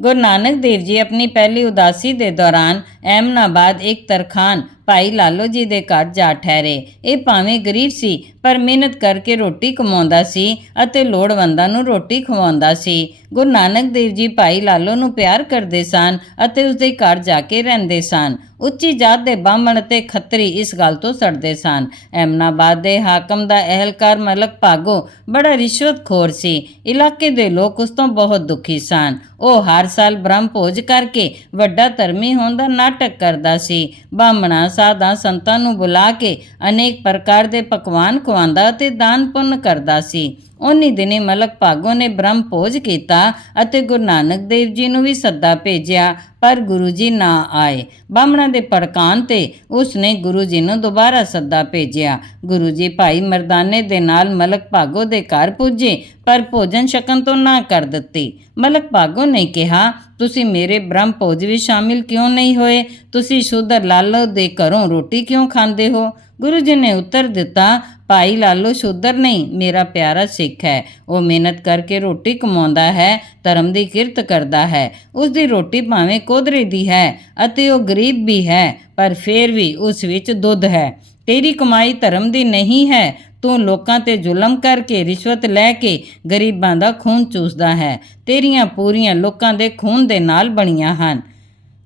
ਗੁਰੂ ਨਾਨਕ ਦੇਵ ਜੀ ਆਪਣੀ ਪਹਿਲੀ ਉਦਾਸੀ ਦੇ ਦੌਰਾਨ ਐਮਨਾਬਾਦ ਇੱਕ ਤਰਖਾਨ ਭਾਈ ਲਾਲੋ ਜੀ ਦੇ ਘਰ ਜਾ ਠਹਿਰੇ। ਇਹ ਭਾਵੇਂ ਗਰੀਬ ਸੀ, ਪਰ ਮਿਹਨਤ ਕਰਕੇ ਰੋਟੀ ਕਮਾਉਂਦਾ ਸੀ ਅਤੇ ਲੋੜਵੰਦਾਂ ਨੂੰ ਰੋਟੀ ਖਵਾਉਂਦਾ ਸੀ। ਗੁਰੂ ਨਾਨਕ ਦੇਵ ਜੀ ਭਾਈ ਲਾਲੋ ਨੂੰ ਪਿਆਰ ਕਰਦੇ ਸਨ ਅਤੇ ਉਸ ਦੇ ਘਰ ਜਾ ਕੇ ਰਹਿੰਦੇ ਸਨ। ਉੱਚੀ ਜਾਤ ਦੇ ਬਾਹਮਣ ਅਤੇ ਖੱਤਰੀ ਇਸ ਗੱਲ ਤੋਂ ਸੜਦੇ ਸਨ। ਐਮਨਾਬਾਦ ਦੇ ਹਾਕਮ ਦਾ ਅਹਿਲਕਾਰ ਮਲਕ ਭਾਗੋ ਬੜਾ ਰਿਸ਼ਵਤਖੋਰ ਸੀ। ਇਲਾਕੇ ਦੇ ਲੋਕ ਉਸ ਤੋਂ ਬਹੁਤ ਦੁਖੀ ਸਨ। ਉਹ ਹਰ ਸਾਲ ਬ੍ਰਹਮ ਭੋਜ ਕਰਕੇ ਵੱਡਾ ਧਰਮੀ ਹੋਣ ਦਾ ਨਾਟਕ ਕਰਦਾ ਸੀ। ਬਾਹਮਣਾ, ਸਾਧਾਂ, ਸੰਤਾਂ ਨੂੰ ਬੁਲਾ ਕੇ ਅਨੇਕ ਪ੍ਰਕਾਰ ਦੇ ਪਕਵਾਨ ਖਵਾਉਂਦਾ ਅਤੇ ਦਾਨ ਪੁੰਨ ਕਰਦਾ ਸੀ। ਉਨੀ ਦਿਨੇ ਮਲਕ ਭਾਗੋ ਨੇ ਬ੍ਰਹਮ ਭੋਜ ਕੀਤਾ ਅਤੇ ਗੁਰੂ ਨਾਨਕ ਦੇਵ ਜੀ ਨੂੰ ਵੀ ਸੱਦਾ ਭੇਜਿਆ, ਪਰ ਗੁਰੂ ਜੀ ਨਾ ਆਏ। ਬਾਹਮਣਾ ਦੇ ਭੜਕਾਨ ਤੇ ਉਸ ਨੇ ਗੁਰੂ ਜੀ ਨੂੰ ਦੁਬਾਰਾ ਸੱਦਾ ਭੇਜਿਆ। ਗੁਰੂ ਜੀ ਭਾਈ ਮਰਦਾਨੇ ਦੇ ਨਾਲ ਮਲਕ ਭਾਗੋ ਦੇ ਘਰ ਪੁੱਜੇ, ਪਰ ਭੋਜਨ ਛਕਣ ਤੋਂ ਨਾ ਕਰ ਦਿੱਤੀ। ਮਲਕ ਭਾਗੋ ਨੇ ਕਿਹਾ, ਤੁਸੀਂ ਮੇਰੇ ਬ੍ਰਹਮ ਭੋਜ ਵਿੱਚ ਸ਼ਾਮਿਲ ਕਿਉਂ ਨਹੀਂ ਹੋਏ? ਤੁਸੀਂ ਸ਼ੂਦਰ ਲਾਲੋ ਦੇ ਘਰੋਂ ਰੋਟੀ ਕਿਉਂ ਖਾਂਦੇ ਹੋ? ਗੁਰੂ ਜੀ ਨੇ ਉੱਤਰ ਦਿੱਤਾ ਭਾਈ ਲਾਲੋ ਸ਼ੂਦਰ ਨਹੀਂ, ਮੇਰਾ ਪਿਆਰਾ ਸਿੱਖ ਹੈ। ਉਹ ਮਿਹਨਤ ਕਰਕੇ ਰੋਟੀ ਕਮਾਉਂਦਾ ਹੈ, ਧਰਮ ਦੀ ਕਿਰਤ ਕਰਦਾ ਹੈ। ਉਸ ਦੀ ਰੋਟੀ ਭਾਵੇਂ ਕੋਧਰੇ ਦੀ ਹੈ ਅਤੇ ਉਹ ਗਰੀਬ ਵੀ ਹੈ, ਪਰ ਫਿਰ ਵੀ ਉਸ ਵਿੱਚ ਦੁੱਧ ਹੈ। ਤੇਰੀ ਕਮਾਈ ਧਰਮ ਦੀ ਨਹੀਂ ਹੈ, ਤੂੰ ਲੋਕਾਂ ਤੇ ਜ਼ੁਲਮ ਕਰਕੇ ਰਿਸ਼ਵਤ ਲੈ ਕੇ ਗਰੀਬਾਂ ਦਾ ਖੂਨ ਚੂਸਦਾ ਹੈ। ਤੇਰੀਆਂ ਪੂਰੀਆਂ ਲੋਕਾਂ ਦੇ ਖੂਨ ਦੇ ਨਾਲ ਬਣੀਆਂ ਹਨ।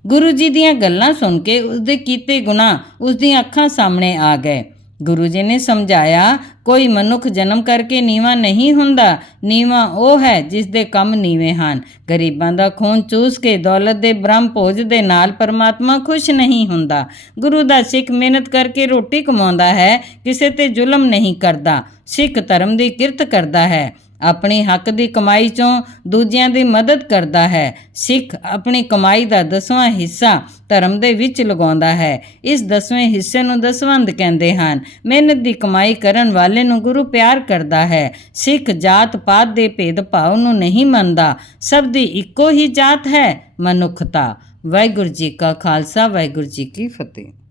ਗੁਰੂ ਜੀ ਦੀਆਂ ਗੱਲਾਂ ਸੁਣ ਕੇ ਉਸ ਦੇ ਕੀਤੇ ਗੁਨਾਹ ਉਸ ਦੀਆਂ ਅੱਖਾਂ ਸਾਹਮਣੇ ਆ ਗਏ। ਗੁਰੂ ਜੀ ਨੇ ਸਮਝਾਇਆ, ਕੋਈ ਮਨੁੱਖ ਜਨਮ ਕਰਕੇ ਨੀਵਾ ਨਹੀਂ ਹੁੰਦਾ। ਨੀਵਾ ਉਹ ਹੈ ਜਿਸ ਦੇ ਕੰਮ ਨੀਵੇਂ ਹਨ। ਗਰੀਬਾਂ ਦਾ ਖੂਨ ਚੂਸ ਕੇ ਦੌਲਤ ਦੇ ਬ੍ਰਹਮ ਭੋਜ ਦੇ ਨਾਲ ਪਰਮਾਤਮਾ ਖੁਸ਼ ਨਹੀਂ ਹੁੰਦਾ। ਗੁਰੂ ਦਾ ਸਿੱਖ ਮਿਹਨਤ ਕਰਕੇ ਰੋਟੀ ਕਮਾਉਂਦਾ ਹੈ, ਕਿਸੇ ਤੇ ਜ਼ੁਲਮ ਨਹੀਂ ਕਰਦਾ। ਸਿੱਖ ਧਰਮ ਦੀ ਕਿਰਤ ਕਰਦਾ ਹੈ। ਆਪਣੀ ਹੱਕ ਦੀ ਕਮਾਈ ਚੋਂ ਦੂਜਿਆਂ ਦੀ ਮਦਦ ਕਰਦਾ ਹੈ। ਸਿੱਖ ਆਪਣੀ ਕਮਾਈ ਦਾ ਦਸਵਾਂ ਹਿੱਸਾ ਧਰਮ ਦੇ ਵਿੱਚ ਲਗਾਉਂਦਾ ਹੈ। ਇਸ ਦਸਵੇਂ ਹਿੱਸੇ ਨੂੰ ਦਸਵੰਦ ਕਹਿੰਦੇ ਹਨ। ਮਿਹਨਤ ਦੀ ਕਮਾਈ ਕਰਨ ਵਾਲੇ ਨੂੰ ਗੁਰੂ ਪਿਆਰ ਕਰਦਾ ਹੈ। ਸਿੱਖ ਜਾਤ ਪਾਤ ਦੇ ਭੇਦਭਾਵ ਨੂੰ ਨਹੀਂ ਮੰਨਦਾ। ਸਭ ਦੀ ਇੱਕੋ ਹੀ ਜਾਤ ਹੈ ਮਨੁੱਖਤਾ। ਵਾਹਿਗੁਰੂ ਜੀ ਕਾ ਖਾਲਸਾ, ਵਾਹਿਗੁਰੂ ਜੀ ਕੀ ਫਤਿਹ।